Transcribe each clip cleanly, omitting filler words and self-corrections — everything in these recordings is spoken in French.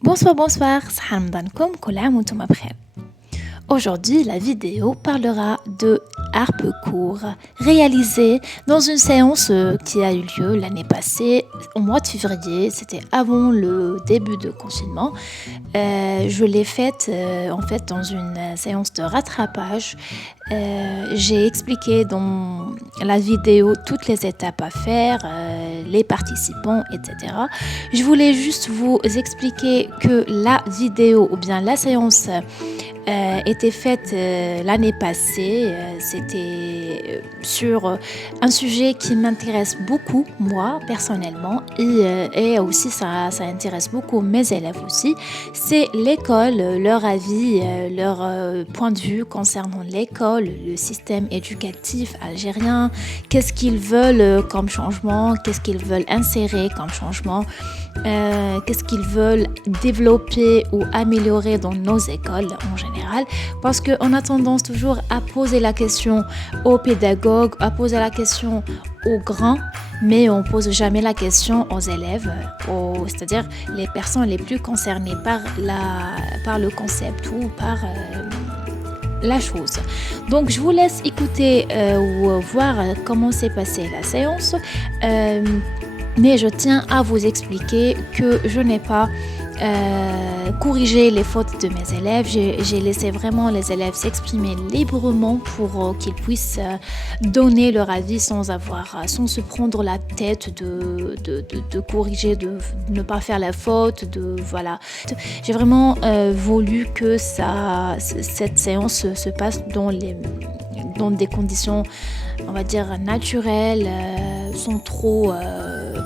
Bonsoir, bonsoir, صحة رمضانكم كل عام وانتم بخير. Aujourd'hui, la vidéo parlera de harpe-court réalisée dans une séance qui a eu lieu l'année passée, au mois de février. C'était avant le début de confinement. Je l'ai faite en fait dans une séance de rattrapage. J'ai expliqué dans la vidéo toutes les étapes à faire, les participants, etc. Je voulais juste vous expliquer que la vidéo ou bien la séance était faite l'année passée. C'était sur un sujet qui m'intéresse beaucoup, moi, personnellement, et aussi ça intéresse beaucoup mes élèves aussi. C'est l'école, leur avis, leur point de vue concernant l'école, le système éducatif algérien, qu'est-ce qu'ils veulent comme changement, qu'est-ce qu'ils veulent insérer comme changement, qu'est-ce qu'ils veulent développer ou améliorer dans nos écoles en général, parce qu'on a tendance toujours à poser la question aux pédagogues, à poser la question aux grands, mais on pose jamais la question aux élèves, c'est-à-dire les personnes les plus concernées par le concept ou par la chose. Donc je vous laisse écouter ou voir comment s'est passée la séance, mais je tiens à vous expliquer que je n'ai pas corrigé les fautes de mes élèves. J'ai laissé vraiment les élèves s'exprimer librement pour qu'ils puissent donner leur avis sans se prendre la tête de corriger, de ne pas faire la faute, voilà. J'ai vraiment voulu que cette séance se passe dans des conditions, on va dire, naturelles, sans trop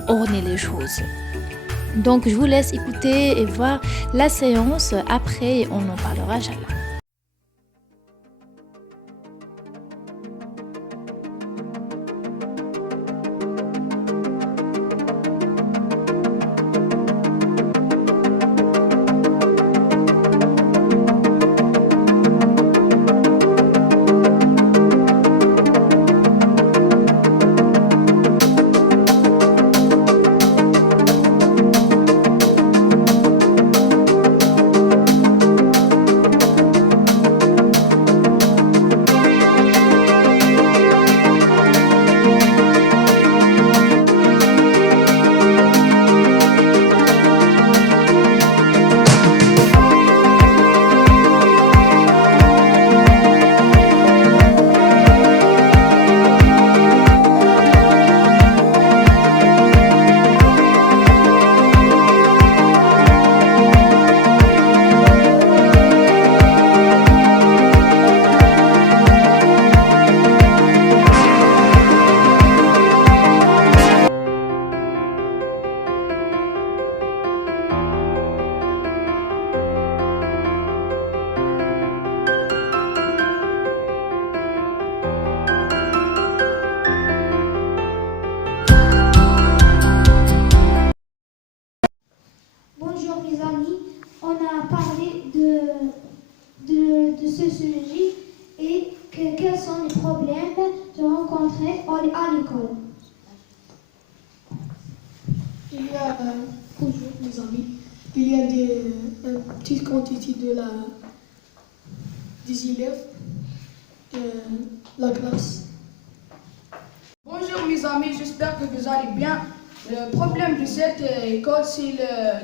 orner les choses. Donc je vous laisse écouter et voir la séance, après on en parlera inch'Allah. Bonjour mes amis, on a parlé de ce sujet et quels sont les problèmes rencontrés à l'école. Bonjour mes amis, il y a une petite quantité des élèves, la classe. Bonjour mes amis, j'espère que vous allez bien. Le problème de cette école, c'est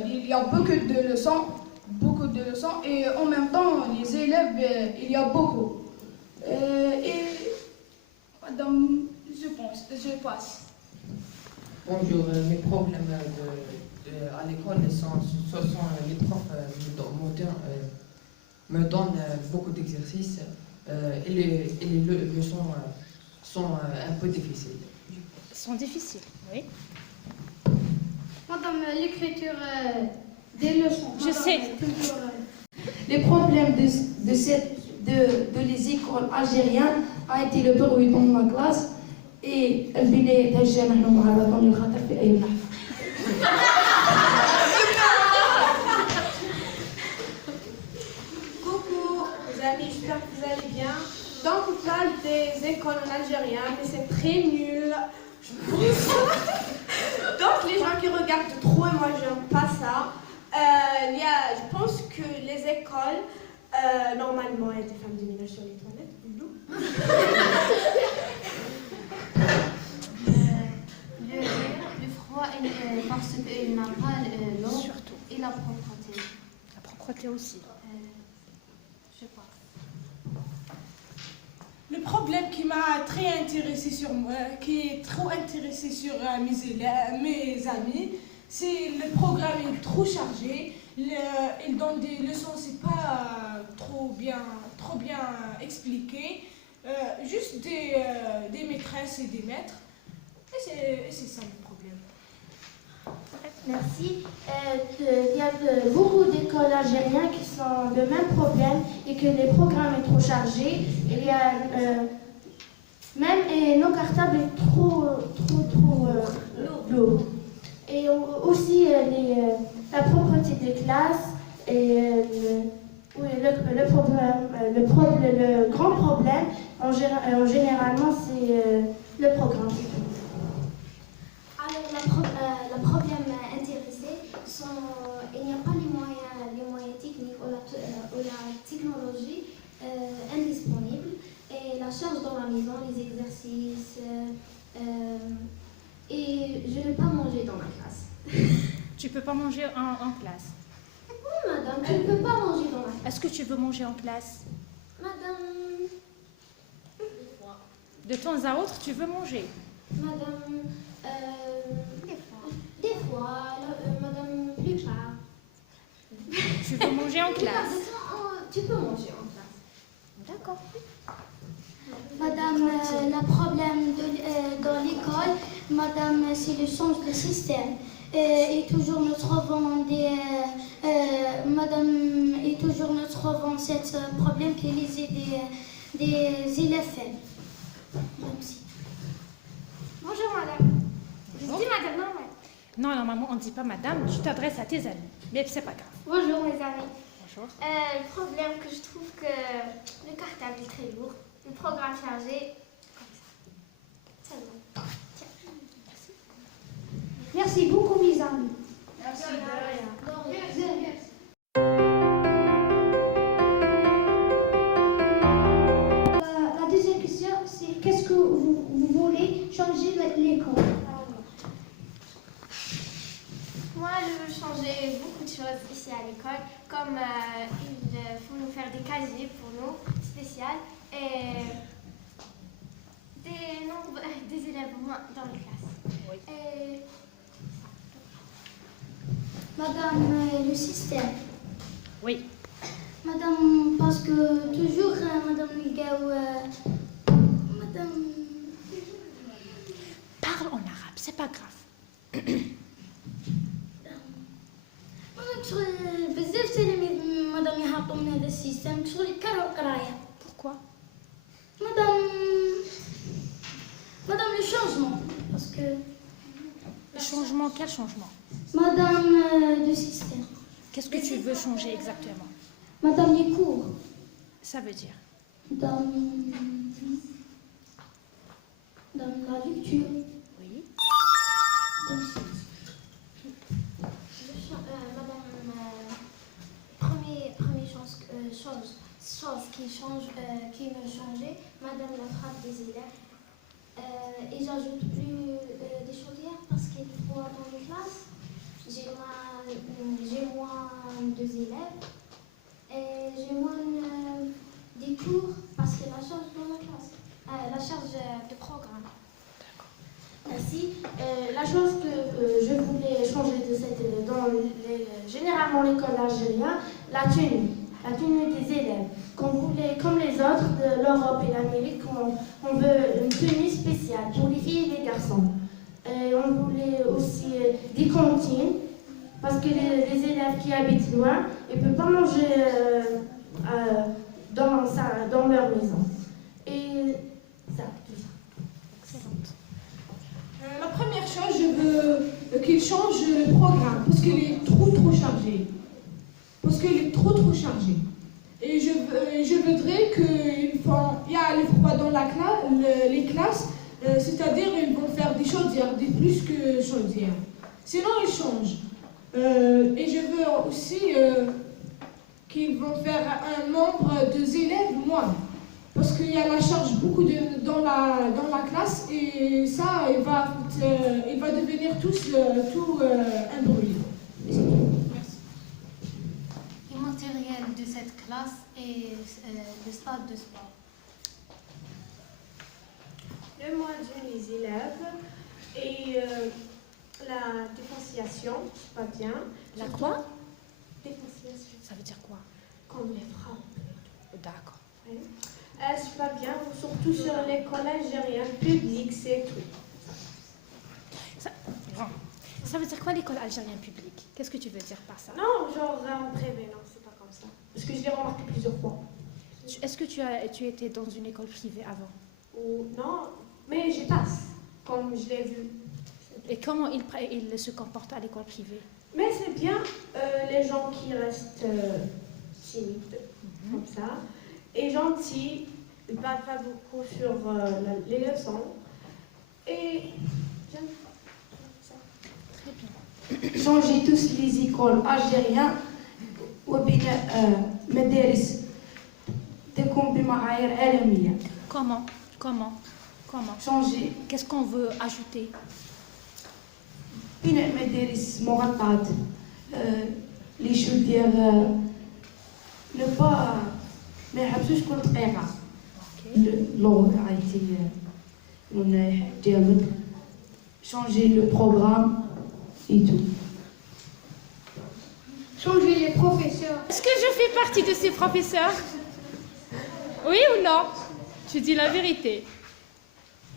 qu'il y a beaucoup de leçons et en même temps les élèves, il y a beaucoup. Et madame, je passe. Bonjour, mes problèmes à l'école ce sont les profs me donnent beaucoup d'exercices et les leçons sont un peu difficiles. Sont difficiles, oui. Madame, l'écriture des leçons. Je sais. Les problèmes de les écoles algériennes a été le bruit dans ma classe et البناية تهجى نحن معرضون للخطر في أي لحظة. Coucou les amis, j'espère que vous allez bien. Donc on parle des écoles en algérien, mais c'est très nul. Donc les gens qui regardent trop, et moi j'aime pas ça. Il y a Normalement, il y a des femmes de ménage sur les toilettes. Non. Le froid, parce qu'il n'a pas l'eau. Surtout. Et la propreté. La propreté aussi. Je sais pas. Le problème qui m'a très intéressé sur moi, qui est trop intéressé sur mes élèves, mes amis, c'est le programme est trop chargé. Ils donnent des leçons, c'est pas trop bien expliqué. Juste des maîtresses et des maîtres. Et c'est ça le problème. Merci. Il y a beaucoup d'écoles algériennes qui sont le même problème et que les programmes sont trop chargés. Il y a même nos cartables sont trop lourds. Et aussi la propreté des classes et le grand problème généralement c'est le programme. Alors, le problème intéressé, il n'y a pas les moyens techniques ou la technologie indisponibles. Et la charge dans la maison, les exercices. Et je ne peux pas manger dans ma classe. Tu peux pas manger en classe. Oui, madame, je ne peux pas manger dans ma classe. Est-ce que tu veux manger en classe? Madame. De temps à autre, tu veux manger? Madame. Des fois, madame, plus tard. Tu veux manger en classe? Tu peux manger en classe. D'accord. Madame, le problème dans l'école, madame, c'est le change de système. Et toujours nous trouvons madame, et toujours nous trouvons ce problème qui est des élèves faibles. Merci. Bonjour, madame. Je dis madame, non, madame. Non, normalement, on ne dit pas madame, tu t'adresses à tes amis. Mais c'est pas grave. Bonjour, mes amis. Bonjour. Le problème que je trouve que le cartable est très lourd, le programme chargé, comme ça. C'est bon. Tiens. Merci. Merci beaucoup, mes amis. Merci. La deuxième question, c'est qu'est-ce que vous voulez changer l'école? Moi, je veux changer beaucoup de choses ici à l'école, comme il faut nous faire des casiers pour nous, spécial, et des élèves moins dans les classes. Oui. Et Madame, le système. Oui. Madame, parce que toujours, Madame Ligaou, Madame... Parle en arabe, c'est pas grave. بزاف تلاميذ مدام يهبطوا من هذا السيستم شغل يكرهوا القرايه. Pourquoi? Madame le changement parce que Le changement, quel changement? Madame le système. Qu'est-ce que tu veux changer exactement? Madame les cours. Ça veut dire? Dans la lecture. Oui. Chose qui me changeait, madame la frappe des élèves. Et j'ajoute plus des chaudières parce qu'il est froid dans les classes. J'ai moins de élèves. Et j'ai moins des cours parce que la charge dans la classe. La charge de programme. Merci. La chose que je voulais changer généralement l'école algérienne, la tenue des élèves. Comme les autres de l'Europe et l'Amérique, on veut une tenue spéciale pour les filles et les garçons. Et on voulait aussi des cantines, parce que les élèves qui habitent loin, ils ne peuvent pas manger dans leur maison. Et ça, tout ça. Excellente. La première chose, je veux qu'il change le programme, parce qu'il est trop chargé. Et je voudrais qu'il y a le froid dans les classes, c'est-à-dire ils vont faire des chaudières, des plus que chaudières. Sinon, ils changent. Et je veux aussi qu'ils vont faire un nombre d'élèves moindre. Parce qu'il y a la charge beaucoup dans la classe et ça, il va devenir tout un bruit. Merci. Le matériel de cette classe est le stade de sport. Le moyen des élèves et la différenciation, c'est pas bien. La quoi? Différenciation, Ça veut dire quoi? comme les frappes. D'accord. Oui. C'est pas bien, surtout sur l'école algérienne publique, c'est tout. Ça veut dire quoi l'école algérienne publique? Qu'est-ce que tu veux dire par ça? Non, genre en privé, non, c'est pas comme ça. Parce que je l'ai remarqué plusieurs fois. Est-ce que tu étais dans une école privée avant? Ou non, mais j'y passe, comme je l'ai vu. Et comment il se comporte à l'école privée? Mais c'est bien les gens qui restent timides, comme ça, et gentils, ils ne parlent pas beaucoup sur les leçons. Et j'aime ça. Très bien. Changez tous les écoles algériennes وبناء مدارس تكون بمعايير عالمية. Comment? Changer Qu'est-ce qu'on veut ajouter? بناء مدارس مغطاة لي شودير ne pas ما يحبسوش كل دقيقة. l'eau a été جامد. Changer le programme et tout. Changer les professeurs. Est-ce que je fais partie de ces professeurs? Oui ou non? Tu dis la vérité.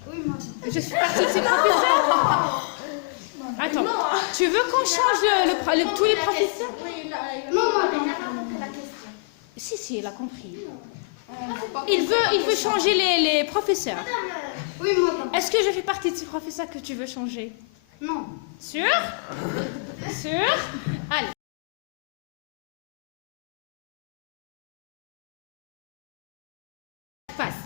Oui, moi. Je suis partie de ces professeurs? Attends, tu veux qu'on change tous les professeurs? Non, madame. Si, il a compris. Il veut changer les professeurs. Oui, madame. Est-ce que je fais partie de ces professeurs que tu veux changer? Non. Sûr? Sûr? Allez. Passe.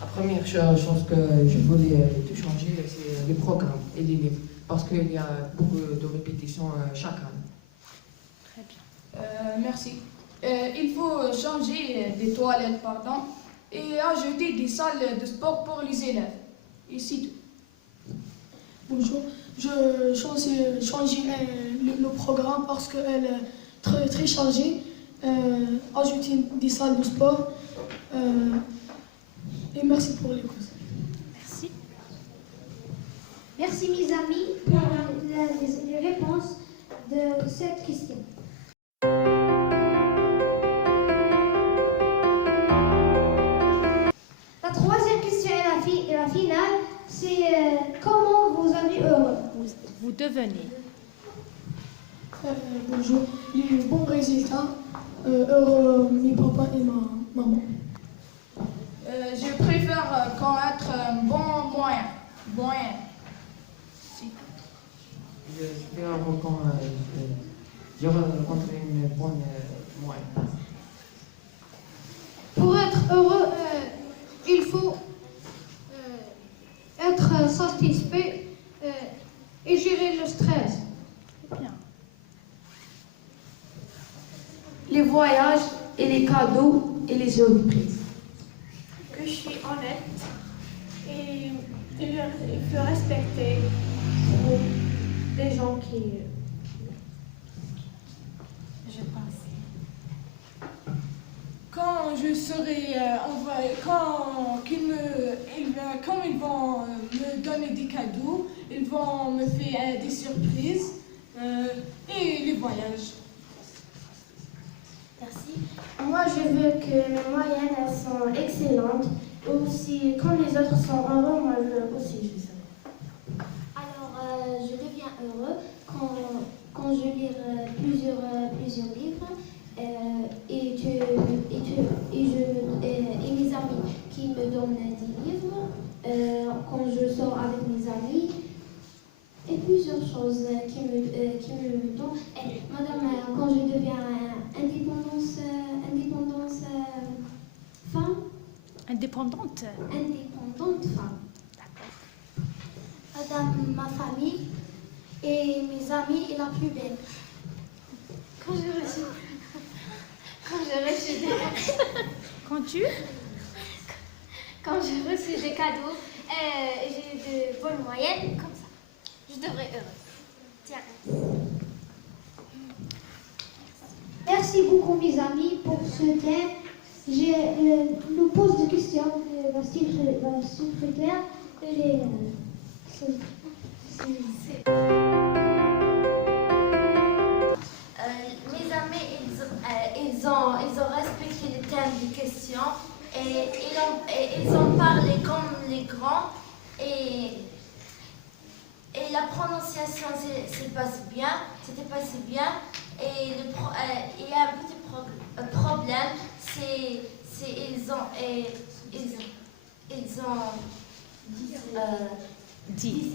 La première chose que je voulais tout changer, c'est les programmes et les livres. Parce qu'il y a beaucoup de répétitions chaque année. Très bien. Merci. Il faut changer des toilettes, et ajouter des salles de sport pour les élèves. Et c'est tout. Bonjour, je changerai le programme parce qu'elle est très chargée. Ajouter des salles de sport. Et merci pour l'écoute. Merci. Merci mes amis pour les réponses de cette question. La troisième question et la finale, c'est comment vous avez heureux? Vous devenez. Bonjour, les bons résultats, heureux mes papas et ma maman. Je préfère connaître un bon moyen. J'ai rencontré une bonne moyenne. Pour être heureux, il faut être satisfait et gérer le stress. Bien. Les voyages et les cadeaux et les surprises. Que je suis honnête et il faut respecter les gens qui... Je passe. Quand je serai, quand ils vont me donner des cadeaux, ils vont me faire des surprises et les voyages. Merci. Moi, je veux que mes moyennes elles sont excellentes. Aussi, quand les autres sont heureux, moi aussi, je sais. Alors, je deviens heureux quand je lis plusieurs livres et mes amis qui me donnent des livres, quand je sors avec mes amis et plusieurs choses qui me donnent. Et, madame, quand je deviens indépendante femme. Indépendante. Indépendante femme. D'accord. Madame, ma famille et mes amis est la plus belle. Quand je reçois reçu des... Quand j'ai reçu des cadeaux, j'ai eu de bonnes moyennes, comme ça. Je devrais être heureuse. Tiens. Merci beaucoup mes amis pour ce thème. Je nous pose des questions, la secrétaire et les... Mes amis, ils ont respecté le thème des questions et ils ont parlé comme les grands et la prononciation c'était passé bien et il y a un petit problème, c'est ils ont dit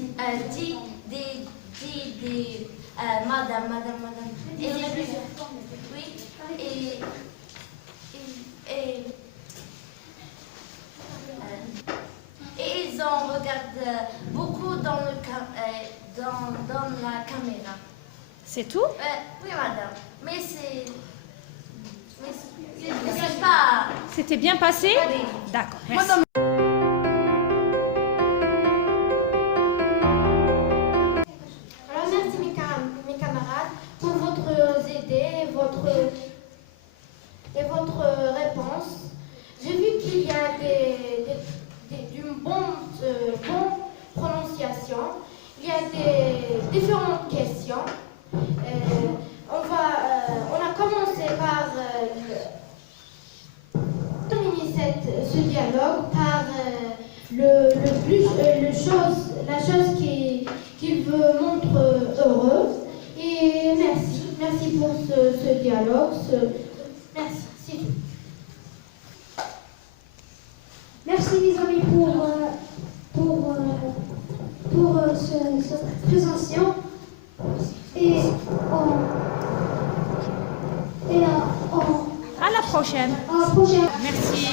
madame. Et oui, et ils ont regardé beaucoup dans la caméra. C'est tout? Oui, madame. Mais c'est pas... C'était bien passé? Oui. D'accord, merci. Alors, merci mes camarades pour votre idée et votre réponse. J'ai vu qu'il y a d'une bonne prononciation. Il y a des différentes questions. On a commencé par terminer ce dialogue par la chose qui me montre heureux. Et merci pour ce dialogue. Merci, c'est tout. Merci mes amis pour cette présentation. Et À la prochaine. à la prochaine. Merci.